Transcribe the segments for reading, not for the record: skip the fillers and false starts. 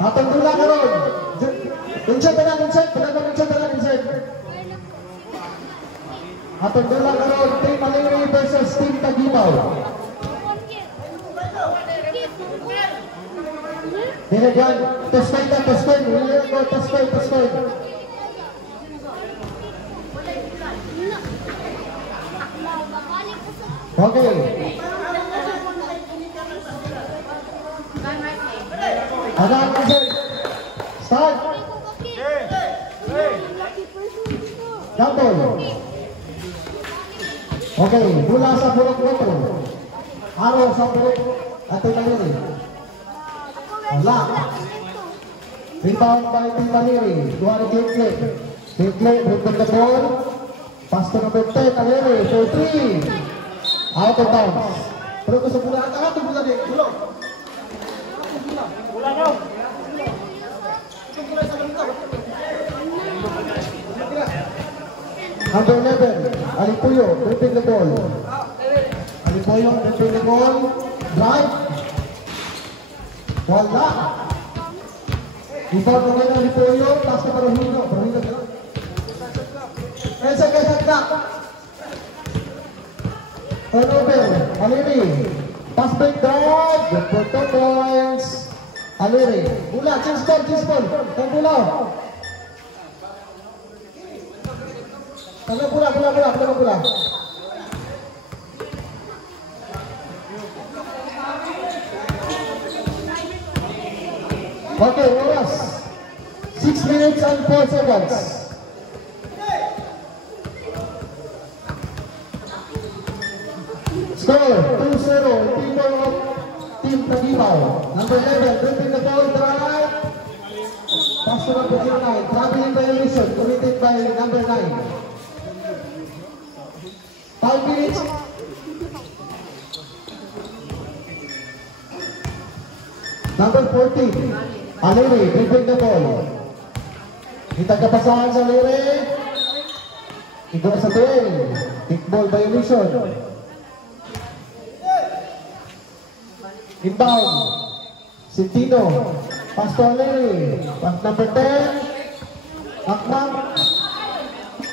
Atong dula karon. Insert na lang, insert. Insert na lang, insert. Atong dula karon. Team Aliri versus Team Tagibaw. Dire dyan. Test fight na, test fight. Test fight, test fight. Okay. Ada insert. Start. Double. Okay, bola sa purok motor. Araw sa purok Team Aliri. Wala. Rebound by Team Aliri. Duwari Kinkley. Kinkley, return the ball. Pass to number 10, Aliri. 4-3. Out of bounds. Pero ko sa bola. Ang ito bola din. Tulong. Bola nyo. Number 11, Alipuyo, dribbling the ball. Alipuyo, dribbling the ball. Drive. Wala. Rebound mo ngayon Alipuyo. Pass na Baruhino. Baruhino ka lang. Kesek ka. Turnover. Aliri. Pass break drive. Good for 2 points. Aliri. Bula. Change ball. Bula. Bola. Okay, oras. 6 minutes and 4 seconds. Score 2-0 in favor of Team Tagibaw. Number 11, dribbling the ball, drive. Pass to number 09, traveling violation committed by number 9. 5 minutes. Number 14, Aliri, dribbling the ball. Itagapasahan sa Aliri. Igo sa tail. Kickball violation. Inbound. Sintino. Pass to Aliri. Pass number 10. Akmak.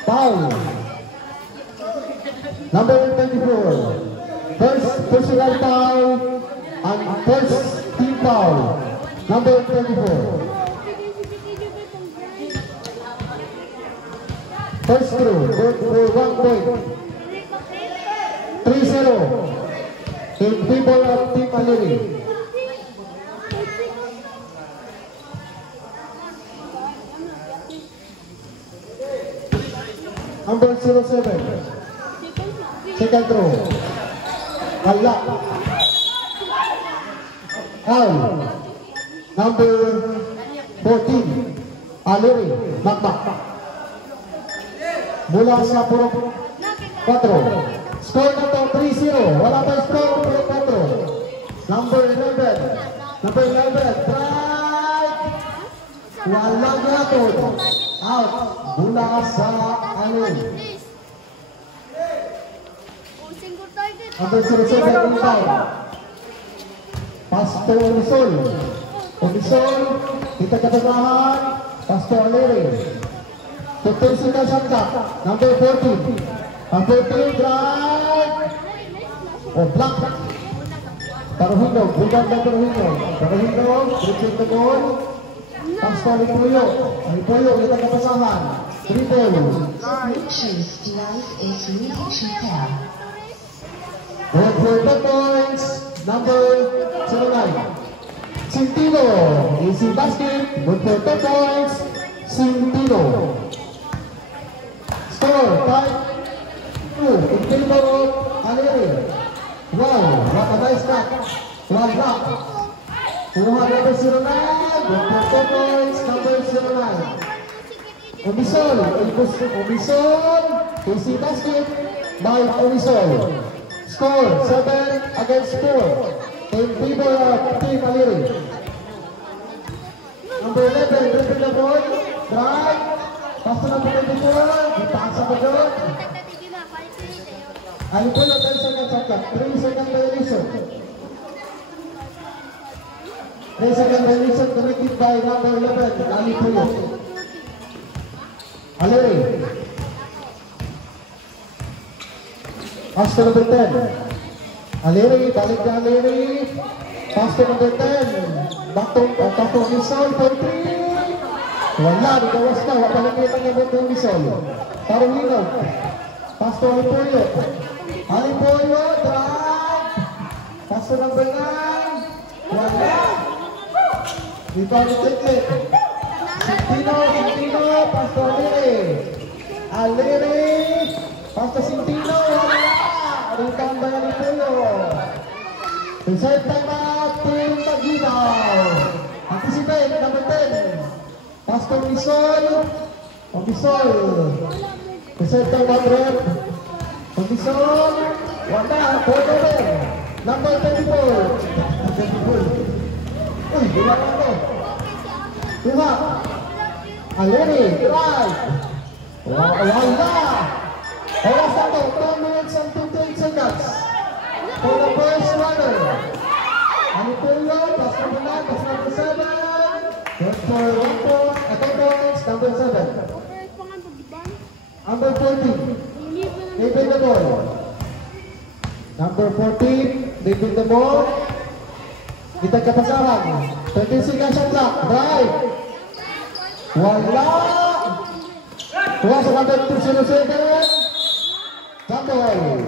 Foul. Number 24. First personal foul and first team foul. Number 24. First through. Good for 1 point. 3-0. In favor of Team Aliri. Number 07. Second throw. Wala. Foul. Number 14. Aliri. Makmak. Mula sa purok 4. Score na to 3-0. Wala pa score. Purok 4. Number 11. Drive. Walang gatod. Out. Mula sa Aliri. Number 07 inbound. Pass to Omisol. Kita katagahan. Pass to Aliri. Tutusin na siya. Number 14. Number 3 drive. Block. Baruhino. Bukan na Baruhino. Dribbling the ball. Pass to Alipuyo. Kita katasahan. 3 ball. Good for 2 points. Number 09. Sintino. Easy basket. Good for 2 points. Sintino. Score 5-2 in favor of Aliri. Wow, what a nice back. One block. Kuha number 09. Good for 2 points. Number 09. Omisol. Easy basket by Omisol. Score 7-4 in favor of Team Aliri. Number 11, dribbling the ball, drive, pass to number 24, ipasa ko doon. Alipuyo 10 seconds shot clock, 3 second violation. The second violation committed by number 11, Ali Puyo. Aleri. Pass to number 10. Aleri, balik na Aleri. Pass to number 10. Back to Misol for 3. Wala, nagawas na. Wala nakita niya ba't yung Misol. Paruhino. Pass to Ali Puyo. Ali Puyo, drive. Pass to number 9. Wala. Rebound Tekle. Sintino, pass to Aleri. Pass to Sintino, wala. Rebound by Ali Puyo. Reserve time out, Team Taguinaw. Anticipate, number 10. Pass to Misol. Misol. Reserve time out, rep. Misol. Wala, turnover. Number 24. Uy, diba na ito? Diba? Aleri, drive. Wala. Oras na ito, 2 minutes and 28 seconds. For the first runner. Ali Puyo, pass number 9, pass number 7. Good for 1 point, attendance, number 7. Number 14. Leaving the ball. Number 14, leaving the ball. Kita kapasahan. 20 seconds shot clock. Drive. Wala. Tuwa sa number 207. Jambol.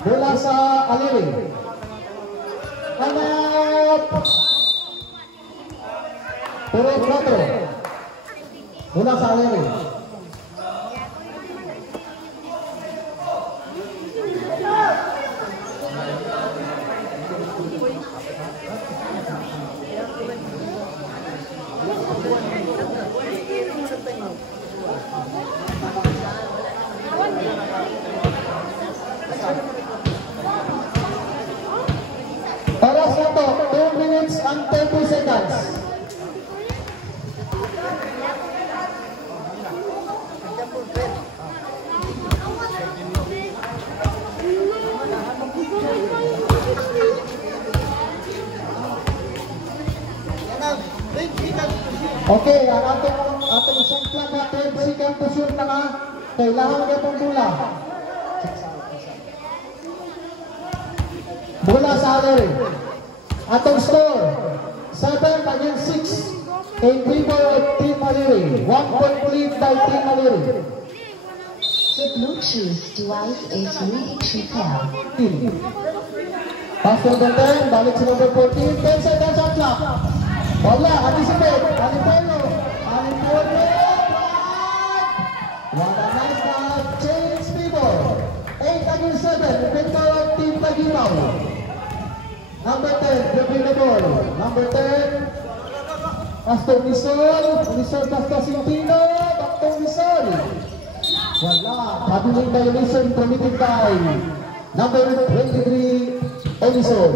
Bola sa Aleri. Hanap. Puro 4. Bola sa Aleri. Para sa ito, 2 minutes and 30 seconds. Okay, ang atong isang clock na 10 seconds to shoot na nga. Kailangan niya pong bola. Bola sa Aleri. Atong score, 7 against 6 in favor of Team Aleri. 1 point lead by Team Aleri. The Bluetooth device is ready to pair. Pass to number 10, balik sa number 14, 10 seconds on clock. Wala, anticipate. Ali Puyo. What a nice drive, change people. 8 against 7, in favor of Team Taguinaw. Number 10, dribbling the ball. Number 10, pass to Misol. Misol pass to Sintino. Back to Misol. Wala, paddling violation permitted by number 23, Edison.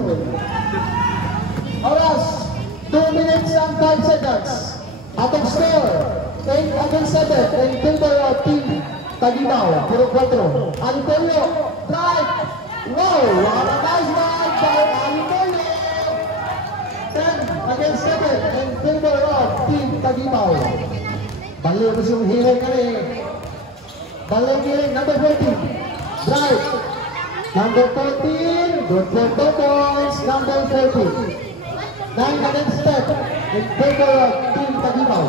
Oras, 2 minutes and 5 seconds. Atong score, 8 against 7, in favor of Team Taguinaw. Puro 4. Ali Puyo, drive. Wow, what a nice drive by Ali Puyo. 10 against 7, in favor of Team Taguinaw. Balik mo siyang hiling ka rin. Balik hiling, number 14. Drive. Number 14, good for 2 points. Number 13. 9 against 10, in favor of Team Taguinaw.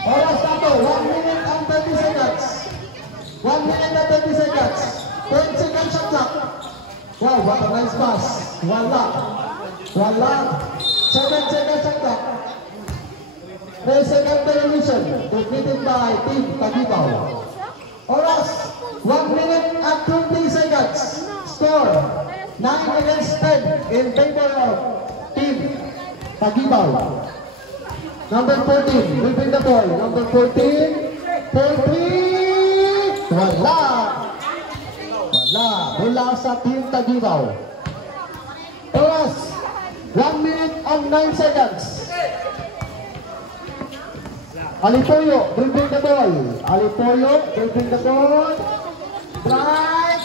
Oras na to, 1 minute and 30 seconds. 1 minute and 30 seconds. 10 seconds shot clock. Wow, what a nice pass. Wala. 7 seconds shot clock. 3 second television, completed by Team Taguinaw. Oras, 1 minute and 20 seconds. Score, 9 against 10, in favor of Team Taguinaw. Number 14, will bring the ball. Number 14, 4-3. Wala. Bola sa Team Taguinaw. Oras, 1 minute and 9 seconds. Ali Puyo, will bring the ball. Ali Puyo, will bring the ball. Drive.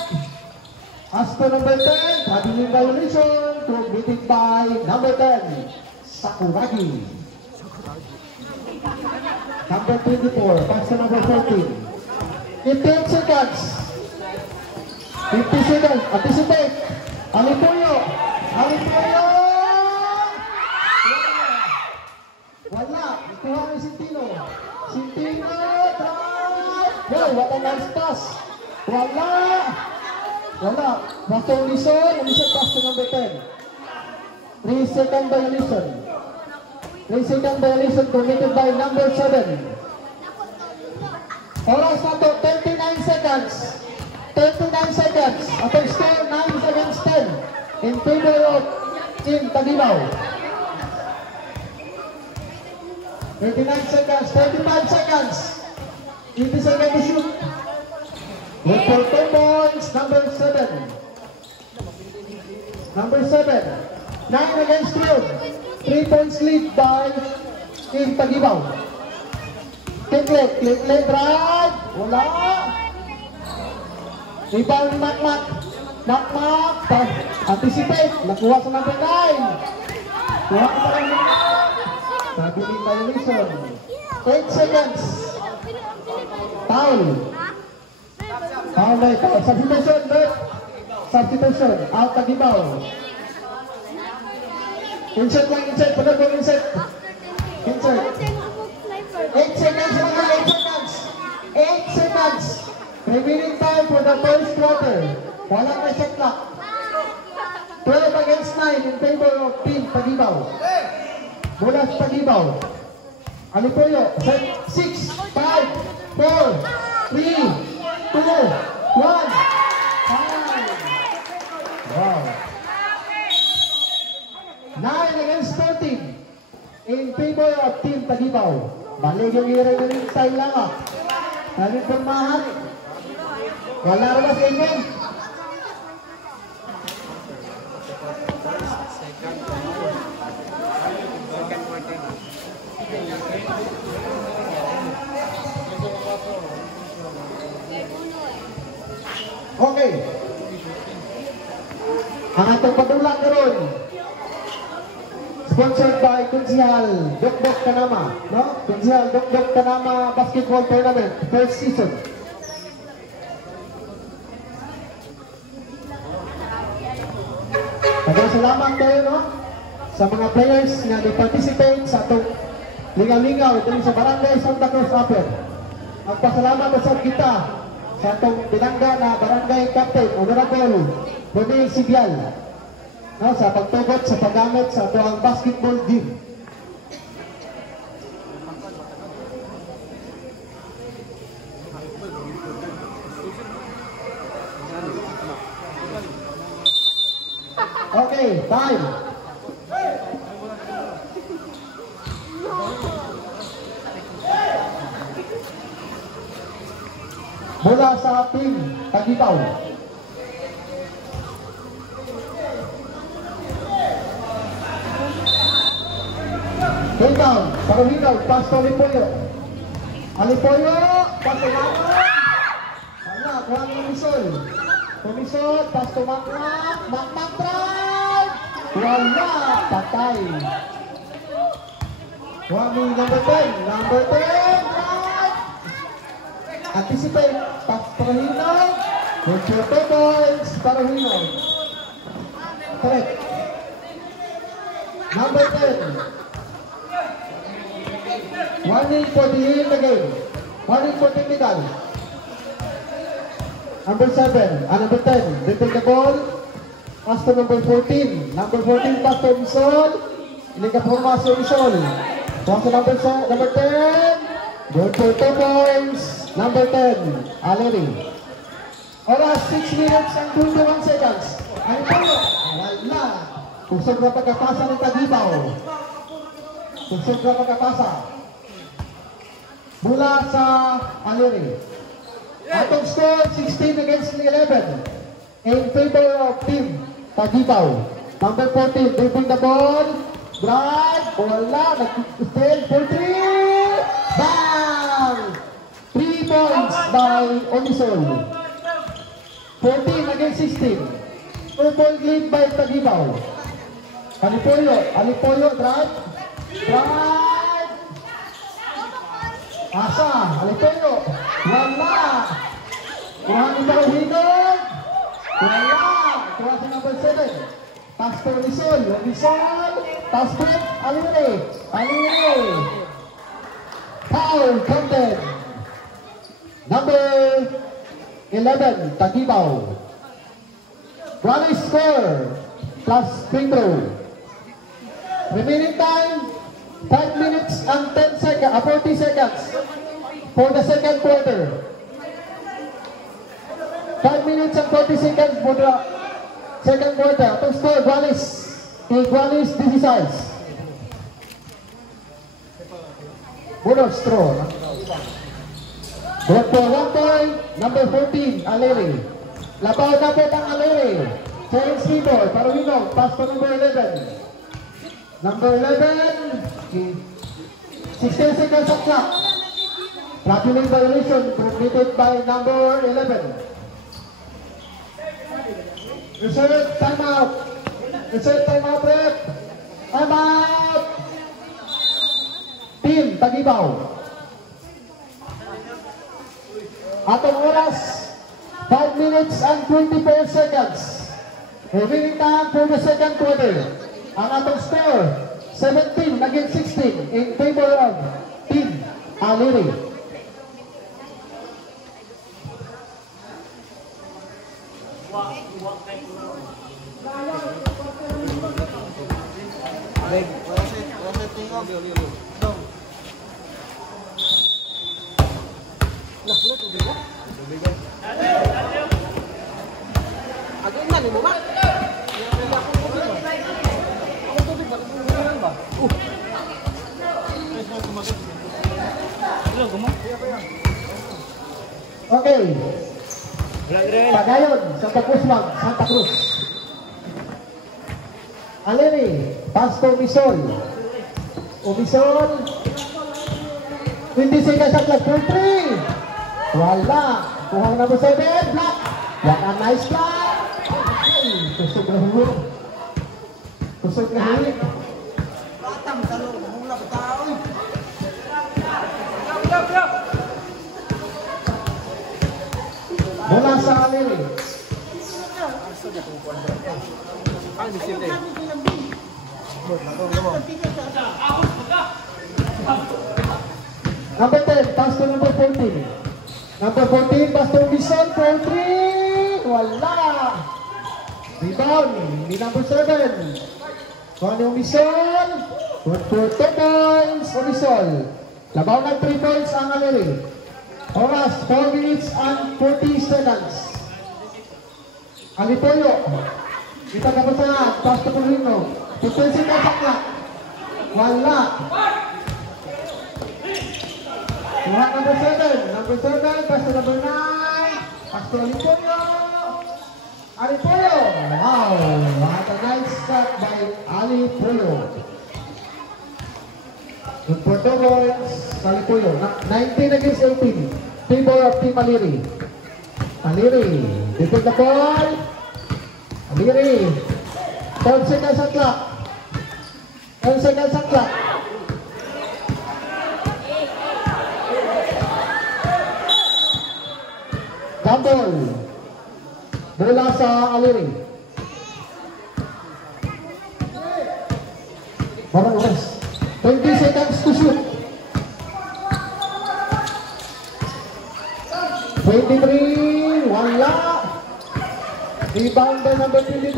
As to number 10, paddling violation. created by number 10, Sakuragi. Number 24, pass to number 14. 15 seconds. 50 seconds. Anticipate. Alipuyo. Alipuyo. Wala. Ikuha ni Sintino. Sintino. Drive. Wow, what a nice pass. Wala. Wala. Back to Unison. Unison pass to number 10. 3-second violation. 3-second violation committed by number 7. Oras na to, 39 seconds. 39 seconds. Atong score, 9 against 10. In favor of Team Taguilaw. 39 seconds, 35 seconds. 20 seconds to shoot. Look for 2 points, number 7. Number 7. 9 against 12. 3 points lead by Team Taguilaw. Click, drive. Wala. Rebound ni Makmak. Makmak. Anticipate. Nakuha sa number 9. Kuha ka pa lang ni Makmak. Nagbiling violation. 8 seconds. Foul. Foul na ito. Substitution. Substitution. Out Taguilaw. Insert lang, insert. Pagod mo insert. Insert. 8 seconds, 8 seconds. 8 seconds. Remaining time for the first quarter. Walang na shot clock. 12 against 9 in favor of Team Taguilaw. Mula sa Taguilaw. Alipuyo. 6, 5, 4, 3, 2, 1. Wow. 9 against 13 in favor of Team Taguilaw. Balik yung i-regaling style lang ah. Namin pagmahan. Wala rin sa inyo. Okay. Ang atong padulang karon. Sponsored by Kunsihal Dokdok Kanama, no? Kunsihal Dokdok Kanama Basketball Tournament, first season. Salamat kayo, no? Sa mga players na nag-participate sa itong lingaw-lingaw ito sa Barangay Santa Cruz Upper. Magpasalamat sa kita sa itong binangga na Barangay Captain, Honorable Bonnie Sibial. No, sa pagtugot sa paggamit sa tuwang basketball gym. Okay, time. Mula sa Team Taguilaw. Down, Paruhinaw, pass to Alipuyo. Alipuyo, pass to Makmak. Wala, kurang Unisol. Unisol, pass to Makmak. Makmak drive. Wala, patay. Wami, number 10. Number 10, drive. Anticipate, pass Paruhinaw. With 2 points, Paruhinaw. Correct. Number 10. 1 in for the in the game. 1 in for technical. Number 7 and number 10. They take the ball. Pass to number 14. Number 14 pass to Unisol. Hindi ka pumas to Unisol. Pass to number 10. Good for 2 points. Number 10. Aleri. Oras 6 minutes and 21 seconds. Ang palo. Wala. Kusog na pagkapasa ng Taguilaw. Kusog na pagkapasa. Mula sa Aleri. Atong score 16 against 11 in favor of Team Taguilaw. Number 14, they bring the ball. Drive. Wala. Nag-stand for 3. Bang! 3 points by Unisol. 14 against 16. 2 point lead by Taguilaw. Alipoyo, drive. Asa, Alipoyo. Wala. Kuha ni Baruhinog. Wala. Kuha si number 7. Pastor Lisol. Pastor Alire. Foul counted. Number 11, Tagibaw. Rally score plus free throw. Remaining time 5 minutes and 10 seconds, 40 seconds for the second quarter. 5 minutes and 40 seconds for the second quarter. To score, Igualis decides. Bonus throw. Good for 1 point, number 14, Aleri. Labaw na po ang Aleri. Change rebound, Baruhinog, pass to number 11. Number 11, 16 seconds of clock. Traveling violation committed by number 11. Reserve timeout. Rep. Timeout. Team Tagibaw. Atong oras 5 minutes and 24 seconds. Remaining time for the second quarter. Ang atong score 17 against 16 in favor of Team Aliri. Okay. Pagayon, Santa Cruz. Aliri, pass to Misol. Misol. 20 seconds at last for 3. Wala. Kuha number 7. Block. What a nice block. Kusog na huli. Batang talo, mula ba tao? Bola sa Aliri. Number 10, pass to number 14. Number 14, pass to Bison for 3. Wala. Rebound ni number 7. Kuha yung Bison. Good for 2 points for Bison. Labaw ng 3 points ang Aliri. Oras, 4 minutes and 40 seconds. Alipoyo. Kita kapasahan. Pass to Baruhinog. 15 seconds ang clock. Wala. Kuha number 7. Number 7. Pass to number 9. Pass to Alipoyo. Wow. What a nice shot by Alipoyo. Good for 2 points. Alipoyo. 19 against 18. Favor of Team Aliri. They take the ball. Aliri. 12 seconds ang clock. 10 seconds ang clock. Double. Bola sa Aliri. Parang oras. 20 seconds to shoot. 23. Wala. Rebound by number 23.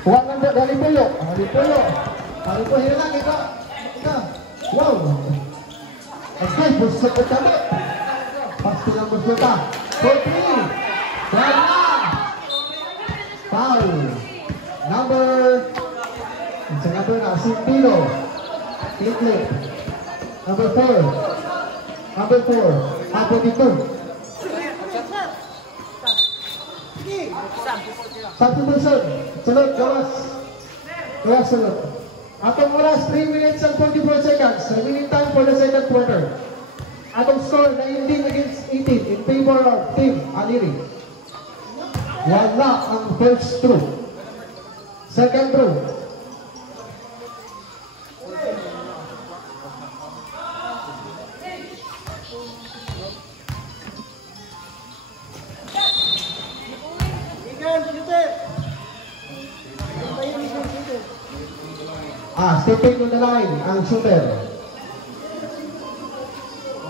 Kuha number Alipoyo. Alipoyo lang. Ika. Wow. Okay, busok ko tabi. Pass to number 4. 4-3. Wala. Foul. Number Sintino. Click. Number 4. Number 22. Substitution. Gawas. Atong oras 3 minutes and 44 seconds. Remaining time for the second quarter. Atong score 19 against 18 in favor of Team Aliri. Wala ang first throw. Second throw. Stepping on the line ang shooter.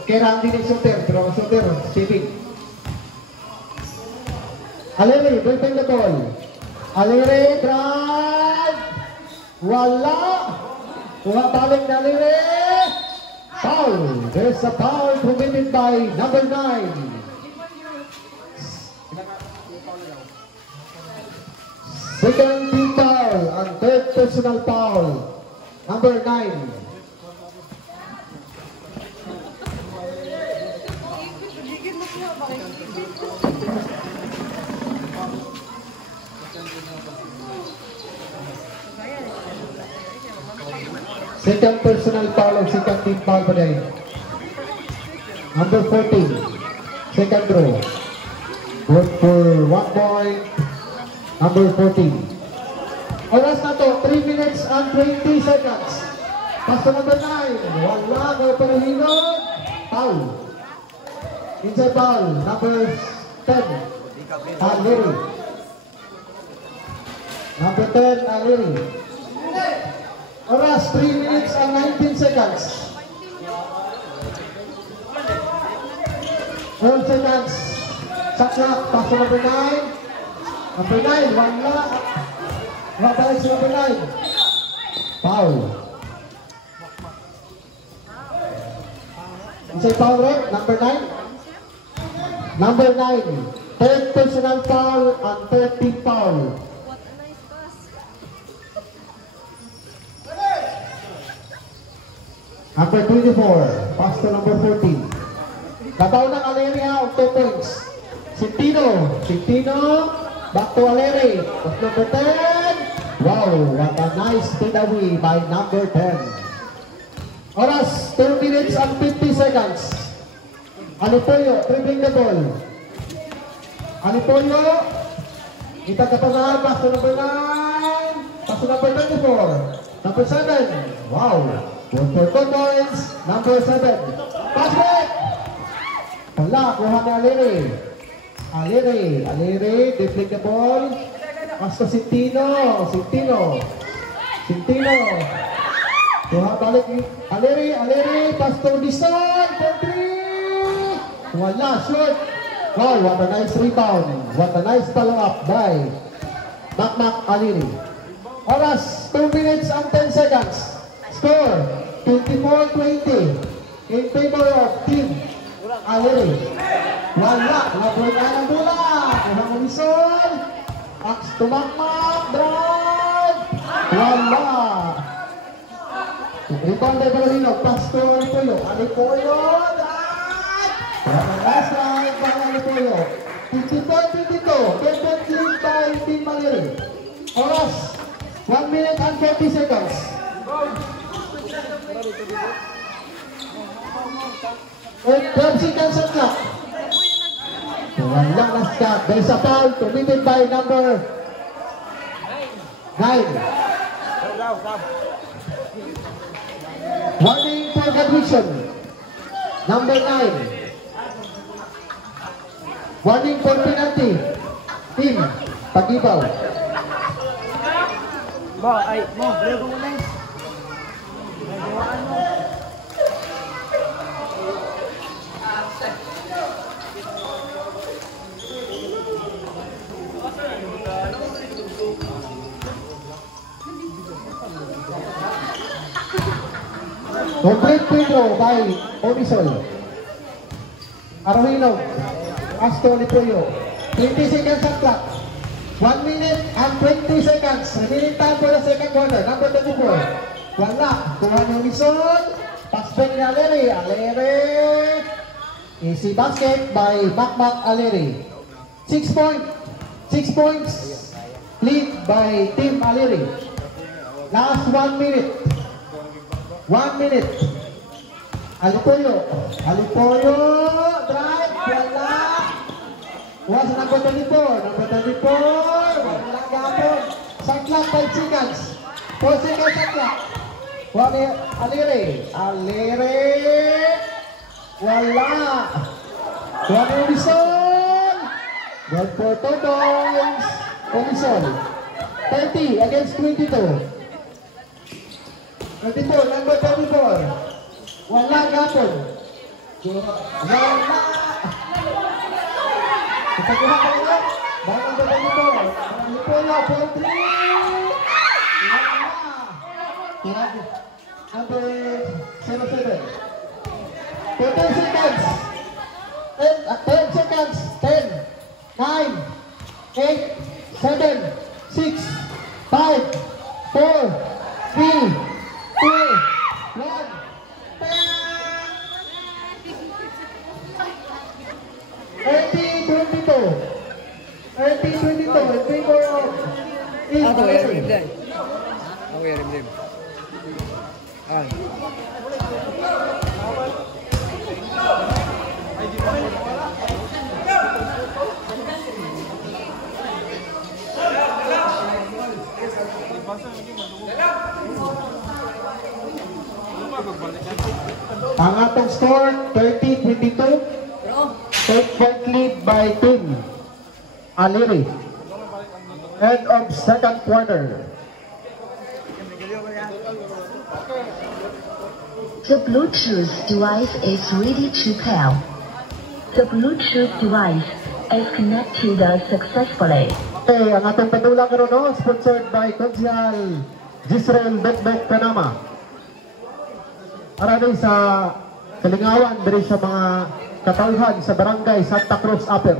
Okay, Randy ng shooter, pero ang shooter, stepping. Alere, bullpen the ball. Alere, drive. Wala. Balik na Alere. Foul. There's a foul committed by number 9. Second team foul and third personal foul. Number 9. Second personal foul of second team foul pa rin. Number 14. Second row. Good for 1 point. Number 14. Oras na to, 3 minutes and 20 seconds. Pass to number 9. Wala, no Perhino. Foul. Inside foul. Number 10. Aliri. Number 10, Aliri. Oras, 3 minutes and 19 seconds. 12 seconds. Saksak, pass to number 9. Number 9, wala. Mabalik si number 9. Foul. Inside foul rep, number 9. Number 9. Third personal foul and third team foul. Number 24, pass to number 14. Kataw ng Aleria of 2 points. Sintino, back to Aleri. Pass number 10. Wow, what a nice spin away by number 10. Oras, 2 minutes and 50 seconds. Alipoyo, dribbling the ball. Alipoyo, itagkapanaan, pass to number 9. Pass to number 24. Number 7, wow. Good for 2 points, number 7. Pass back! Wala, kuha ni Aliri, deflect the ball. Pass to Sintino. Kuha balik ni Aliri, pass to Dison, 4-3. Wala, shoot. Wow, what a nice rebound. What a nice follow-up by Mac Aliri. Oras, 2 minutes and 10 seconds. Score, 24-20 in favor of Team Aliri. Wala, labot na ng bola. Kuhang Wilson. Ax tumakmak, drive. Wala. Rebound by Perhino, pass to Alipoyo, drive. Last drive by Alipoyo. 54-22, defense lead by Team Aliri. Oras, 1 minute and 40 seconds. 12 seconds on clock. Walang na stop. There's a foul committed by number 9. Warning for graduation. Number 9. Warning for penalty. Team Tagibaw. Beliau muna. Complete free throw by Omisol. Arrohino. Asto Lipoyo. 20 seconds on clock. 1 minute and 20 seconds. Remaining time for the second quarter. Number 24. Wala. Kuha ni Omisol. Pass back ni Aleri. Easy basket by Mac Aleri. 6 points. Lead by Team Aleri. Last 1 minute. 1 minute. Alipoyo, drive, wala. Was number 24. Wala gapon. Saklang 5 seconds. 4 seconds saklang. Wala, Aliri. Wala. Wala Wilson. Good for 2 points. Wilson. 30 against 22. 24, number 24. Wala gapon. Wala. Itakuha ka nila. Bang number 24. Lipola, 4-3. Wala. Number 07. 14 seconds. 10 seconds. 10, 9, 8, 7, 6, 5, 4, 3, 2, 1, 30-22. 30-22 in favor of Ako, Israel. rim. Okay, rim. Ah. Ang atong score, 30-22. 8-point lead by Team Aliri. End of second quarter. The Bluetooth device is ready to pair. The Bluetooth device is connected successfully. Okay, ang atong padula karon no, sponsored by Konsyal Jisrael Betbek Panama. Para sa kalingawan diri sa mga katauhan sa barangay Santa Cruz Upper.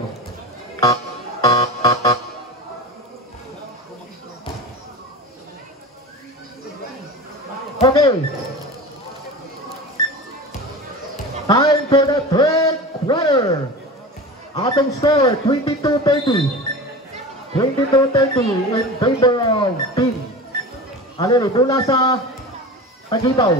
Okay. Time for the third quarter. Atong score 22-30. 22-30 in favor of Team Aliri. Mula sa Tagibaw.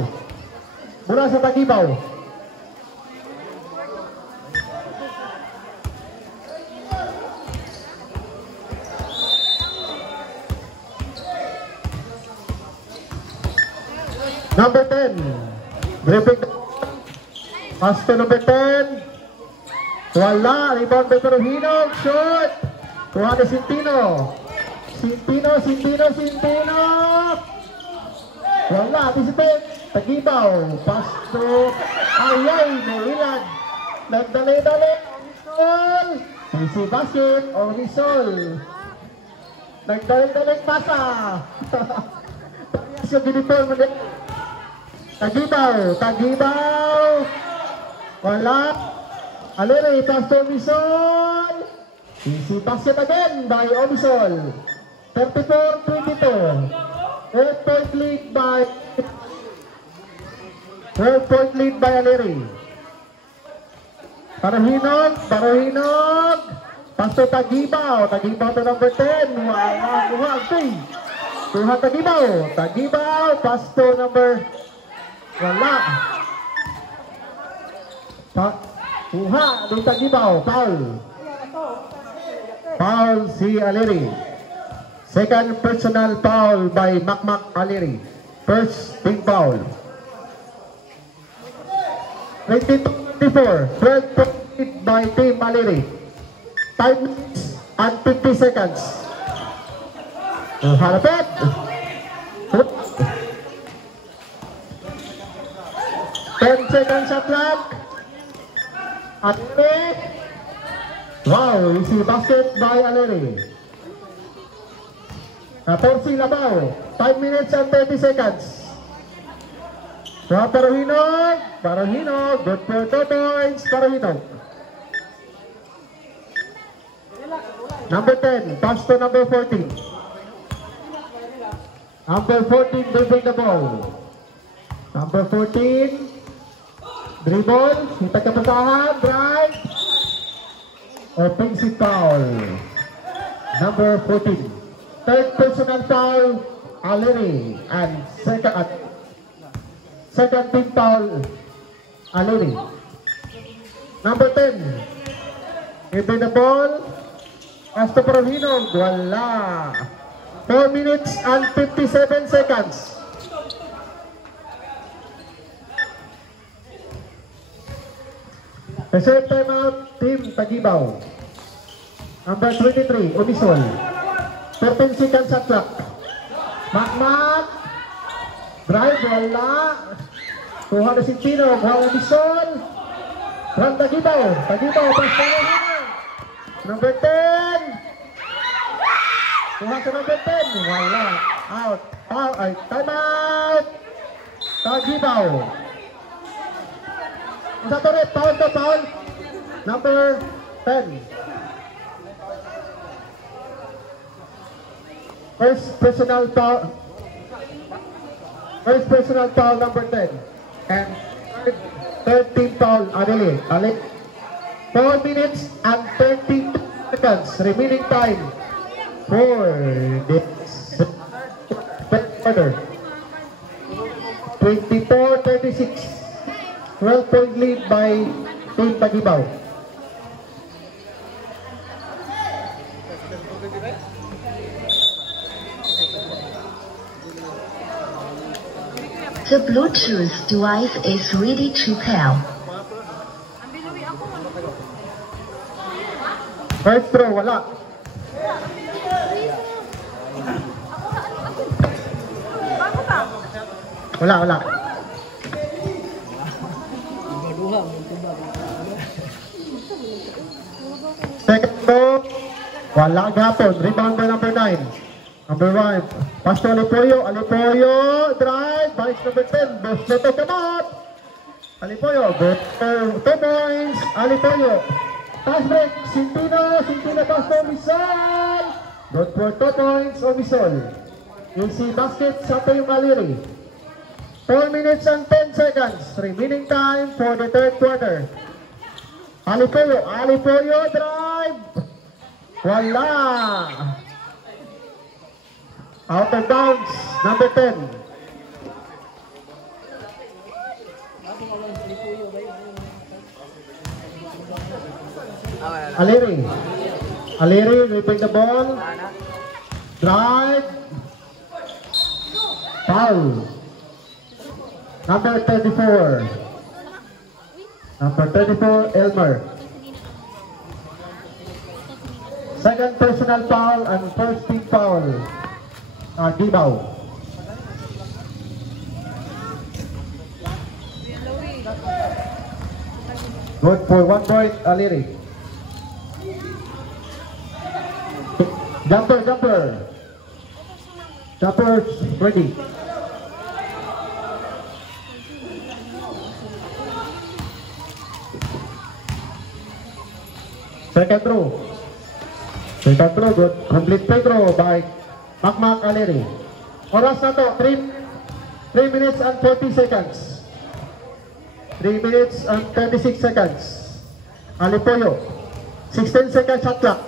Number 10. Dripping. Pass to number 10. Wala. Rebound by Peruhinog. Shot. Kuha na Sintino. Wala. Anticipate. Tagibaw. Pass to. Ayay. Nailan. Nagdali-dali. Omisol. Easy basket. Omisol. Nagdali-dali. Pasa. Siya ginitol mo din. Tagibaw. Wala. Aliri, pass to Omisol. Easy basket again by Omisol. 34-22. 12-point lead by Aliri. Parahinog. Pass to Tagibaw to number 10. Wala. Kuha Tagibaw. Pass to number. Wala. Kuha ng Tagibaw. Foul si Aliri. Second personal foul by Makmak Aliri. First team foul. 22-24. 12 lead by Team Aliri. 5 minutes and 50 seconds. Harapet. 10 seconds shot clock. Aliri. Wow, easy basket by Aliri. 14 labaw. 5 minutes and 30 seconds. Parahinog. Good for 2 points. Parahinog. Number 10. Pass to number 14. Number 14 dribbling the ball. Number 14. Dribble. Kita kepasahan. Drive. Offensive foul. Number 14. Third personal foul. Aliri. And second team foul. Aliri. Number 10. Give the ball. Hasta Parahinog. Wala. 4 minutes and 57 seconds. Reserve timeout, Team Tagibaw. Number 23, Omisol. 13 seconds at clock. Makmak. Drive, wala. Kuha na si Tino, kuha na si Sol. Juan Taguibaw, pass na rin. Number 10. Kuha sa number 10. Wala. Out. Time out. Taguibaw. Isa to rin. Foul. Number 10. First personal foul number 10. And third team foul, Ali. 4 minutes and 30 seconds remaining time for this quarter. 24-36. 12-point lead by Team Taguibaw. The Bluetooth device is ready to pair. First throw, wala. Wala. Second throw, wala gapon. Rebound by number 9. Number 1, pass to Alipoyo, drive, vice number 10, Bosleto Kamot. Alipoyo, good for 2 points, Alipoyo. Pass break, Sintino pass to Omisol. Good for 2 points, Omisol. Easy basket sa Tayo Maliri. 4 minutes and 10 seconds, remaining time for the third quarter. Alipoyo, drive. Wala. Out of bounds, number 10. Aliri, whipping the ball. Drive. Foul. Number 34. Number 34, Elmer. Second personal foul and first team foul. Taguibaw. Good for 1 point, Aliri. Jumper ready. Second throw, good. Complete free throw by Makmak Aliri. Oras na to, 3 minutes and 40 seconds. 3 minutes and 36 seconds. Alipoyo, 16 seconds shot clock.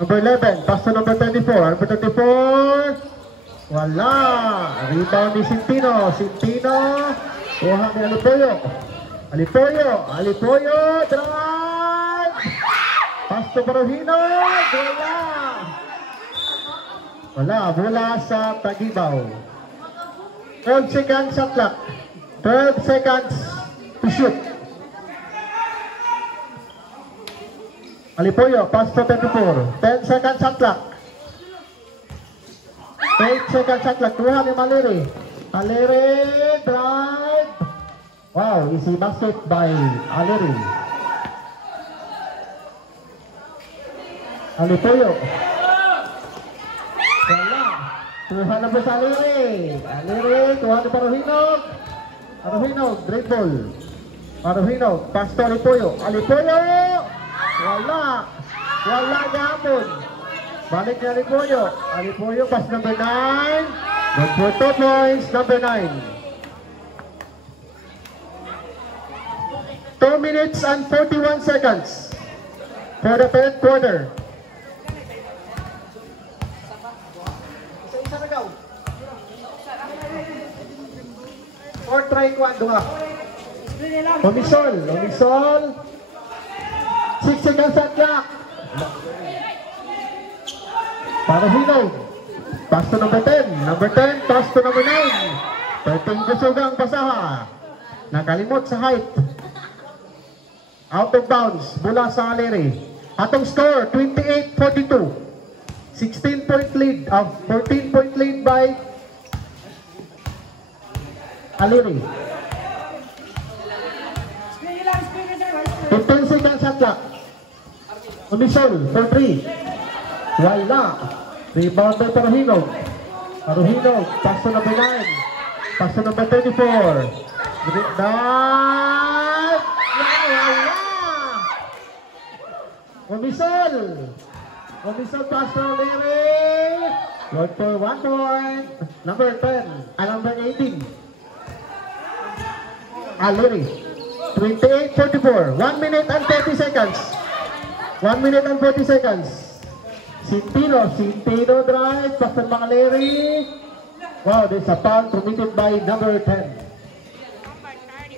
Number 11, pass to number 24. Number 24, wala. Rebound ni Sintino. Kuha ni Alipoyo, drive. Pass to Barojino, wala, bola sa Taguibaw. 12 seconds shot clock. 12 seconds to shoot. Alipoyo, pass to 24. 10 seconds shot clock. 8 seconds shot clock. Kuha ni Maliri, drive. Wow, easy basket by Aliri. Alipoyo. Kuha na po sa Aliri, kuha ni Barojino, dribble. Barojino, pass to Alipoyo, wala gapon. Balik ni Alipoyo, pass number 9. Good for 2 points, number 9. 2 minutes and 41 seconds for the third quarter. Fourth try ko ando nga. Omisol. 6 seconds at clock. Barojino. Pass to number 10. Number 10, pass to number 9. Perting kusugang pasaha. Nakalimot sa height. Out of bounds. Bola sa Aliri. Atong score, 28-42. 16-point lead. 14-point lead by Aliri. 15 seconds shot clock. Umisol for 3. Wala. Rebound by Paruhinog. Paruhinog, pass to number 9. Pass to number 34. Wala. Umisol. Umisol pass to Aliri. Good for 1 point. Number 10. Number 18. Aliri. 28-44. 1 minute and 30 seconds. 1 minute and 40 seconds. Sintino drive. Pass to Aliri. Wow, there's a foul committed by number 10.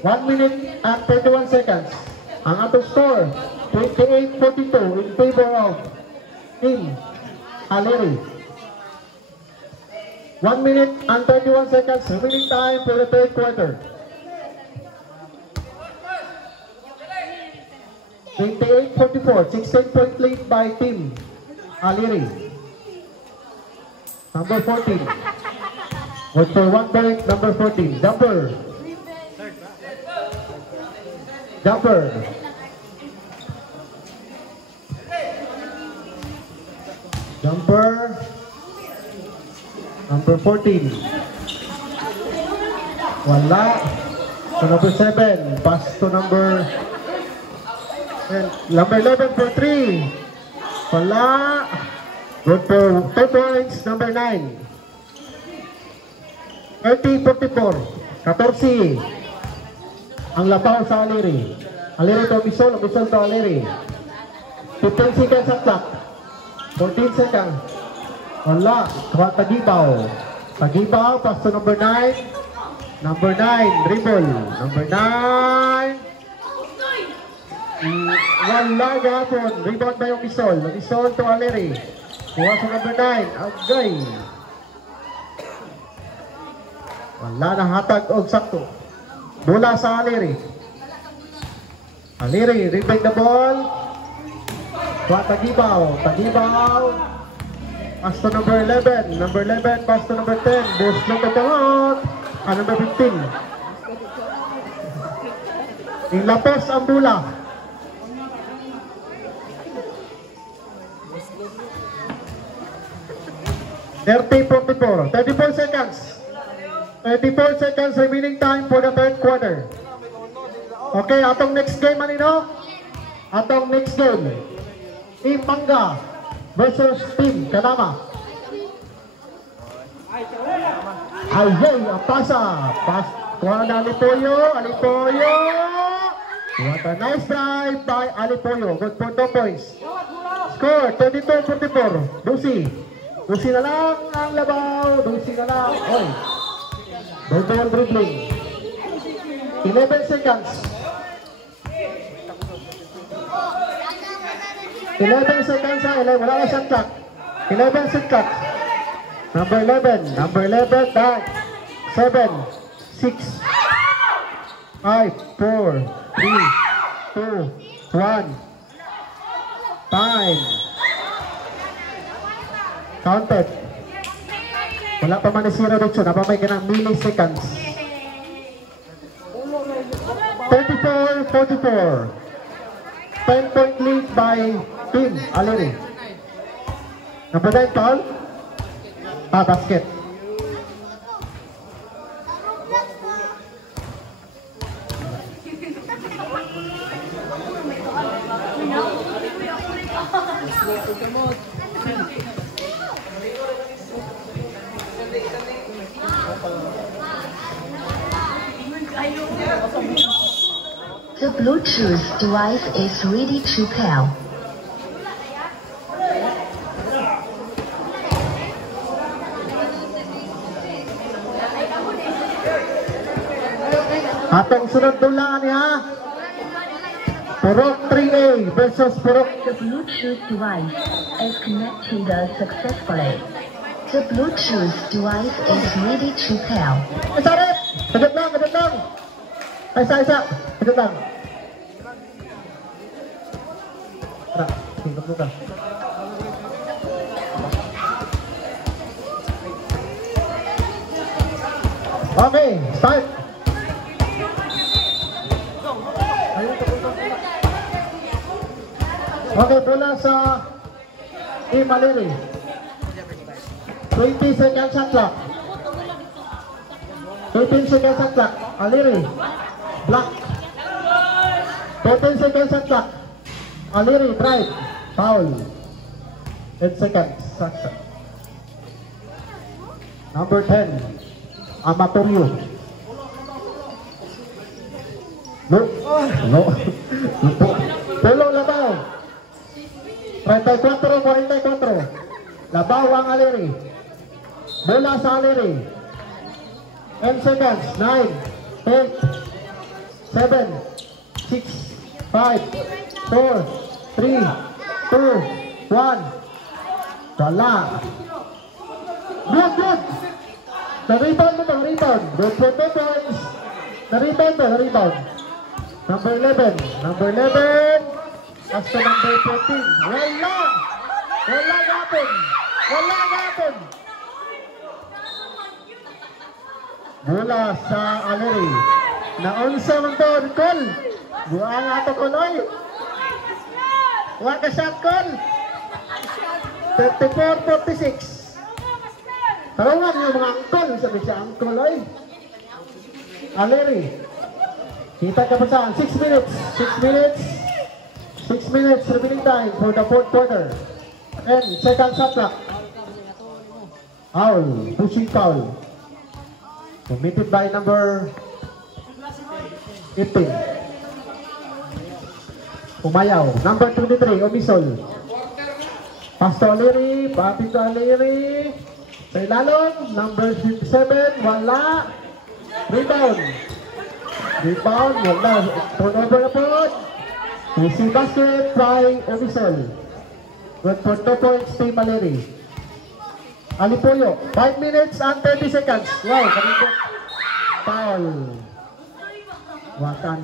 1 minute and 31 seconds. Ang atong score, 28-42 in favor of Team Aliri. 1 minute and 31 seconds remaining time for the third quarter. 28-44, 16-point lead by Team Aliri. Number 14. Good for 1 point, number 14. Jumper. Number 14. Wala. So number 7. Pass to number 11 for 3. Wala. Good for 2 points. Number 9. 30-44. 14. Ang lapaw sa Aliri. Aliri to Umisol to Aliri. 15 seconds at clock. 14 seconds. Wala. Tagibaw. Pass to number 9. Number 9. Dribble. Number 9. Wala gapon. Rebound by Umisol. Umisol to Aliri. Kuha sa number 9. Agay. Wala na hatag o sakto. Bola sa Aliri. Aliri, retain the ball. Tagibaw. Pass to number 11. Number 11, pass to number 10. Boost lang ito out. Number 15. Ilapos ang bola. (30-44) 34 seconds. 34 seconds remaining time for the third quarter. Okay, atong next game manino? Atong next game. Team Mangga versus Team Kanama. Ayay, ang pasa. Kuha na Alipoyo. What a nice drive by Alipoyo. Good for 2 points. Score, 32-44. Dusi na lang ang labaw. Dusi na lang. Oy. Double dribbling. 11 seconds. 11 seconds sa 11. Wala na shot clock. 11 seconds. Number 11. Back. 7, 6, 5, 4, 3, 2, 1. Time. Counted. Wala pa man na zero dito. Napamay ka ng milliseconds. 34-44. 10-point lead by Team Aliri. Number 9 foul. Basket. The Bluetooth device is ready to pair. Atong sunod dulaan niya. Purok 3A versus Purok. The Bluetooth device is connected successfully. The Bluetooth device is ready to pair. Sarit! Sagot lang! Isa. Sagot lang. Tara, tingnan mo ka. Okay, start! Okay, bola sa Team Aliri. 20 seconds shot clock. 15 seconds shot clock. Aliri. Block. 14 seconds shot clock. Aliri, drive. Foul. 10 seconds. Shot clock. Number 10. Amatorio. No. No. Tulong Labaw. 34-44. Labaw ang Aliri. Bola sa Aliri. 10 seconds. 9, 8, 7, 6, 5, 4, 3, 2, 1. Wala. Good. Na-rebound mo to, rebound. Good for 2 points. Na-rebound. Number 11. As to number 14. Wala gapon. Bola sa Aliri. Naunsa man to, Col. Buang ato Coloy. Wala ka shot, Col. 34-46. Tawagan niyo mga angkol. Sabi siya, angkol ay. Aliri. Kita ka pa saan? 6 minutes. 6 minutes remaining time for the fourth quarter. And second shot clock. Foul. Pushing foul. Committed by number 18. Umayaw. Number 23, Omisol. Pass to Aliri. Papi to Aliri. Sa ilalong. Number 7, wala. Rebound. Wala. Turnover na po. Easy basket by Omisol. Good for 2 points, Team Aliri. Alipuyo, 5 minutes and 30 seconds. Wow, kanina. Foul. Watan.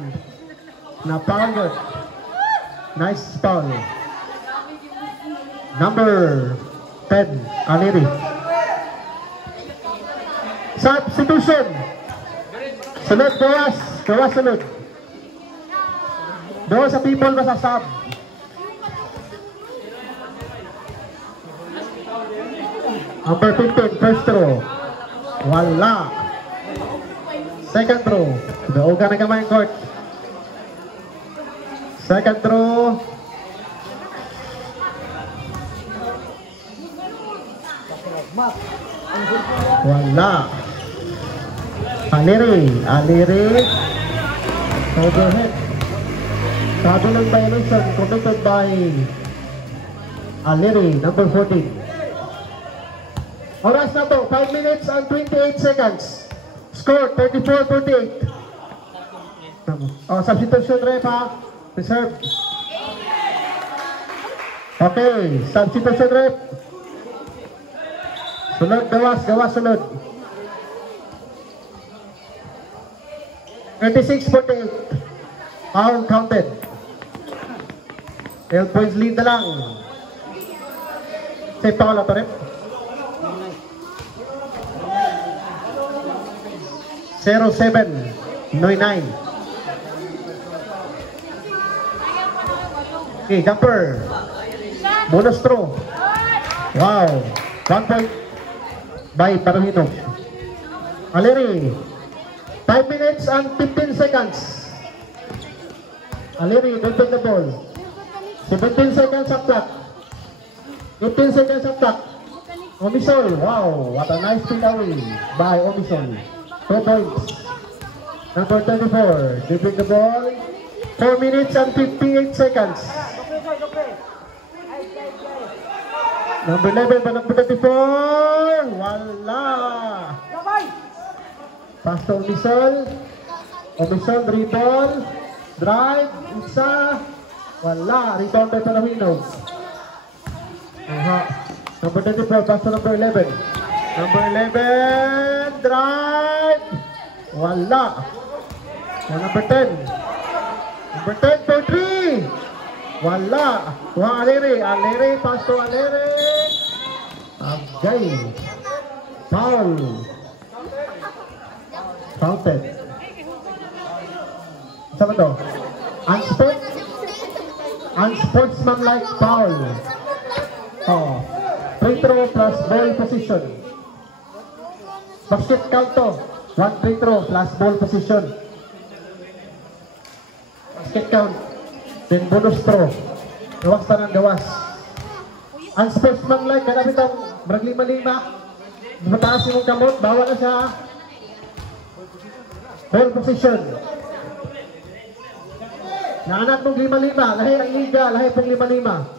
Na foul good. Nice foul. Number 10, Aliri. Substitution. Sunod, gawas sunod. Doon sa people masasab. Number 15, first row. Wala. Second row. Doon ka na kamay court. Second row. Wala. Aliri. Overhead. Fraudulent violation committed by Aliri, number 14. Oras na to, 5 minutes and 28 seconds. Score, 34-48. Substitution ref ha. Reserve. Okay, substitution ref. Sunod, gawas sunod. 36-48. Foul counted. 12 points lead na lang. Say foul ato ref. 0-7, Noy-9. Okay, jumper. Bonus throw. Wow. 1 point by Paruhino. Aliri. 5 minutes and 15 seconds. Aliri, don't take the ball. 17 seconds up clock. 15 seconds up clock. Omisol. Wow, what a nice feed away by Omisol. 2 points. Number 24, dribbling the ball. 4 minutes and 58 seconds. Number 11 by number 24. Wala. Pass to Omisol. Omisol, dribble. Drive. Isa. Wala. Rebound by Paruhino. Number 24, pass to number 11. Number 11, drive. Wala. Number 10. Number 10 for 3. Wala. Aliri, pass to Aliri. Agay. Foul. Counted. Saan to? Unspent? Unsportsmanlike foul. Oh. Free throw plus ball position. Basket count to. 1 free throw plus ball position. Basket count. Then bonus throw. Gawas pa ng gawas. Unsportsmanlike, kanapit ang brag 5-5. Mataas yung kamot, bawa na siya. Ball position. Naanak mong 5-5, lahi ang liga, lahi pong 5-5.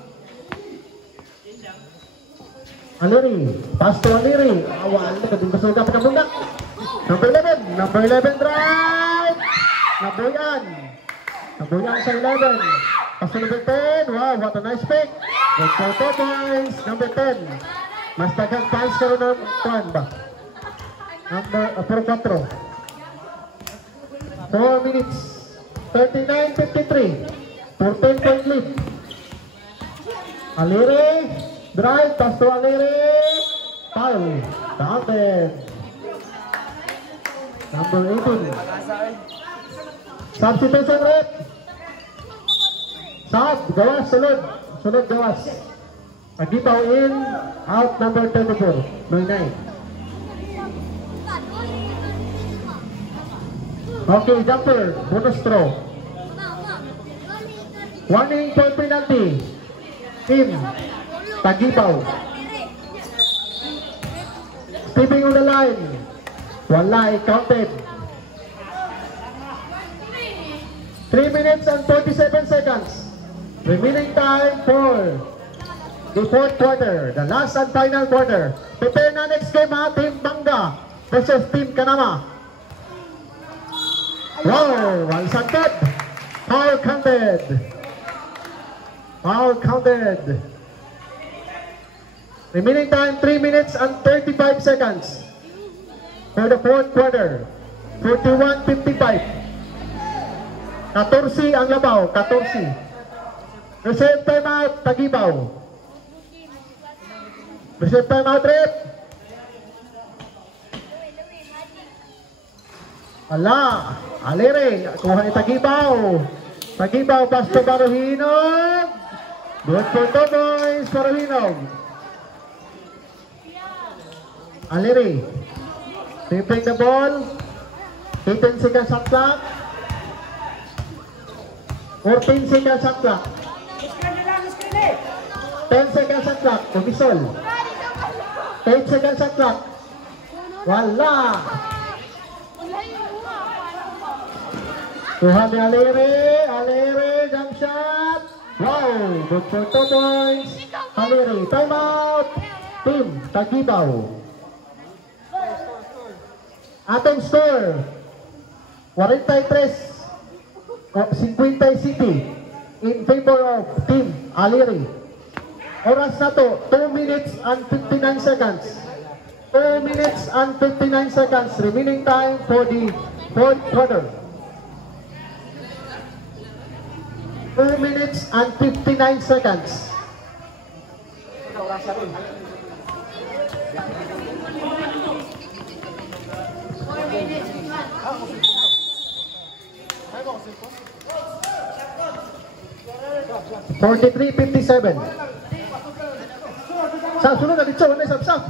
Aliri, pass to Aliri. Awal na kadung basuga pa ng bundak. Number 11 drive. Naboyan sa 11. Pass to number 10. Wow, what a nice pick. Good for 2 points. Number 10. Mas tagang pass ka rin ng kuhan ba? Number 4-4. 4 minutes. 39-53. 14-point lead. Aliri. Drive. Pass to Aliri. Foul. Counted. Number 18. Substitution rate. Sub. Gawas. Sunod gawas. Agibaw in. Out number 34. 9. Okay, jumper. Bonus throw. Warning for penalty. Team Tagibaw. Stepping on the line. Wala, counted. 3 minutes and 47 seconds. Remaining time for the 4th quarter. The last and final quarter. Prepare na next game ha. Team Bangga versus Team Kanama. Wow! One shot. Foul counted. Foul counted. Remaining time 3 minutes and 35 seconds. For the 4th quarter. 41-55. 14 ang labaw. 14. Reserve timeout. Tagibaw. Reserve timeout rep. Ala. Aliri. Kuha ni Tagibaw. Tagibaw. Pasto Baruhinog. Good for 2 points. Baruhinog. Aliri. Tipping the ball. 18 seconds shot clock. 14 seconds shot clock. 10 seconds shot clock. Umisol. 8 seconds shot clock. Wala. Tuhan ni Aliri. Jump shot. Wow. Good for 2 points. Aliri. Time out. Team Tagibaw. Atong score 43-57 in favor of Team Aliri. Oras na to 2 minutes and 59 seconds. 2 minutes and 59 seconds remaining time for the 4th quarter. 2 minutes and 59 seconds. 43-57. Sa sunod na dito, may sab-sab.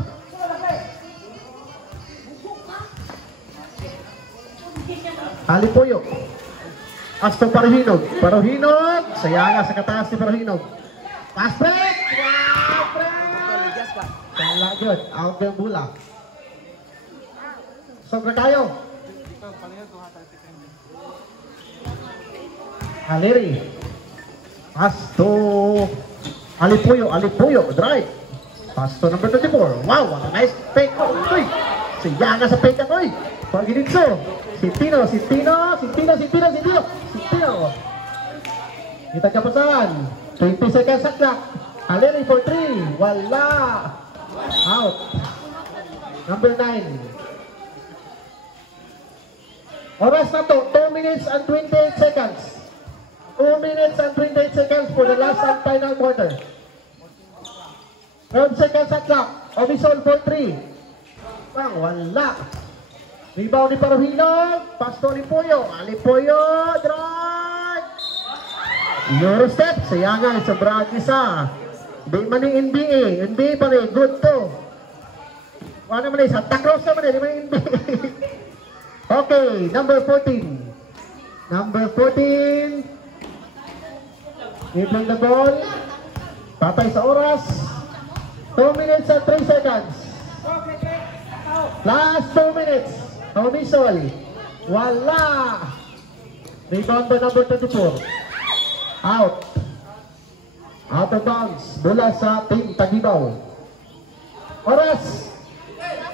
Halipuyo. Asto Paruhinog. Paruhinog. Sayanga sa kataas ni Paruhinog. Pass break. Wow, break. Kala good. Out yung bola. Sobra kayo. Aliri. Pass to Alipuyo, drive. Pass to number 24. Wow, what a nice fake. Uy, sayanga sa fake ako. Pag ginitso. Si Tino. Kita kapasan. 20 seconds at clock. Aliri for 3. Wala. Out. Number 9. Oras na to. 2 minutes and 28 seconds. 2 minutes and 28 seconds for the last and final quarter. 12 seconds at clock. Obisol for 3. Wala. Rebound ni Paruhinog. Pass to Alipuyo. Alipuyo. Drive. Eurostep, sayangan, sobrang isa. Di man yung NBA. NBA pa rin, good to. Ano man yung Santa Cruz naman di man yung NBA. Okay, number 14. Number 14. Give the ball. Patay sa oras. 2 minutes and 3 seconds. Last 2 minutes. Omisol. Wala. Rebound by number 24. Out. Out of bounds. Bola sa team Tagibaw. Oras.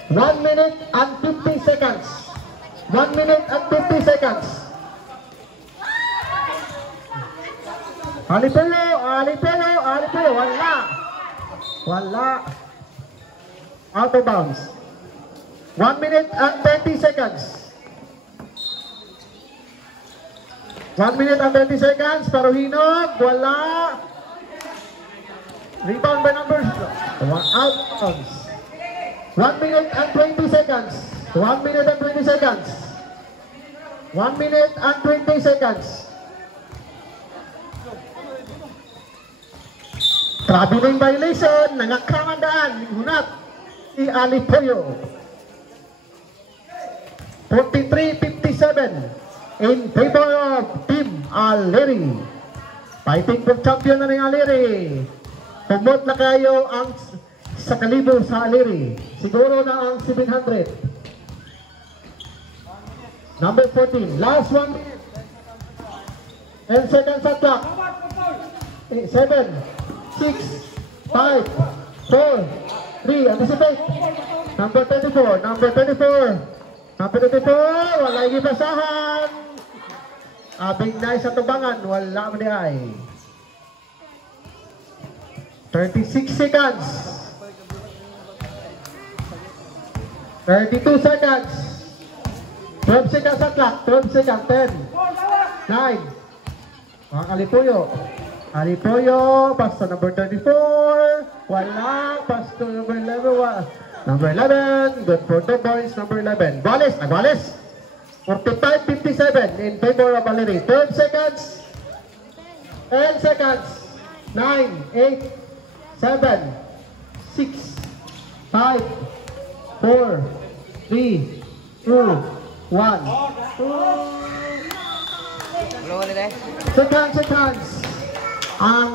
1 minute and 50 seconds. 1 minute and 50 seconds. Alipelo. Wala. Wala. Out of bounds. 1 minute and 20 seconds. 1 minute and 20 seconds. Paruhinog. Wala. Rebound by numbers. Out of bounds. 1 minute and 20 seconds. 1 minute and 20 seconds. 1 minute and 20 seconds. Traveling violation. Nangakamandaan. Hunat. Si Alipoyo. 43-57 in favor of Team Aleri. Fighting for champion na rin Aleri. Pumot na kayo ang sa kalibo sa Aleri. Siguro na ang 700. Number 14. Last 1 minute. 10 seconds at clock. 7, 6, 5, 4, 3. Anticipate. Number 24. Number 24. Number 24. Wala yung basahan. Abing na sa tubangan. Wala mo di ay. 36 seconds. 32 seconds. 12 seconds at clock. 12 seconds. 10, 9. Mga Alipoyo. Alipoyo. Pass to number 34. Wala. Pass to number 11. Number 11. Good for 2 points. Number 11. Wallace. Wallace. 45-57 in favor of Aleri. 12 seconds. 10 seconds. 9, 8, 7, 6, 5, 4, 3, 2, 1. Seconds. Ang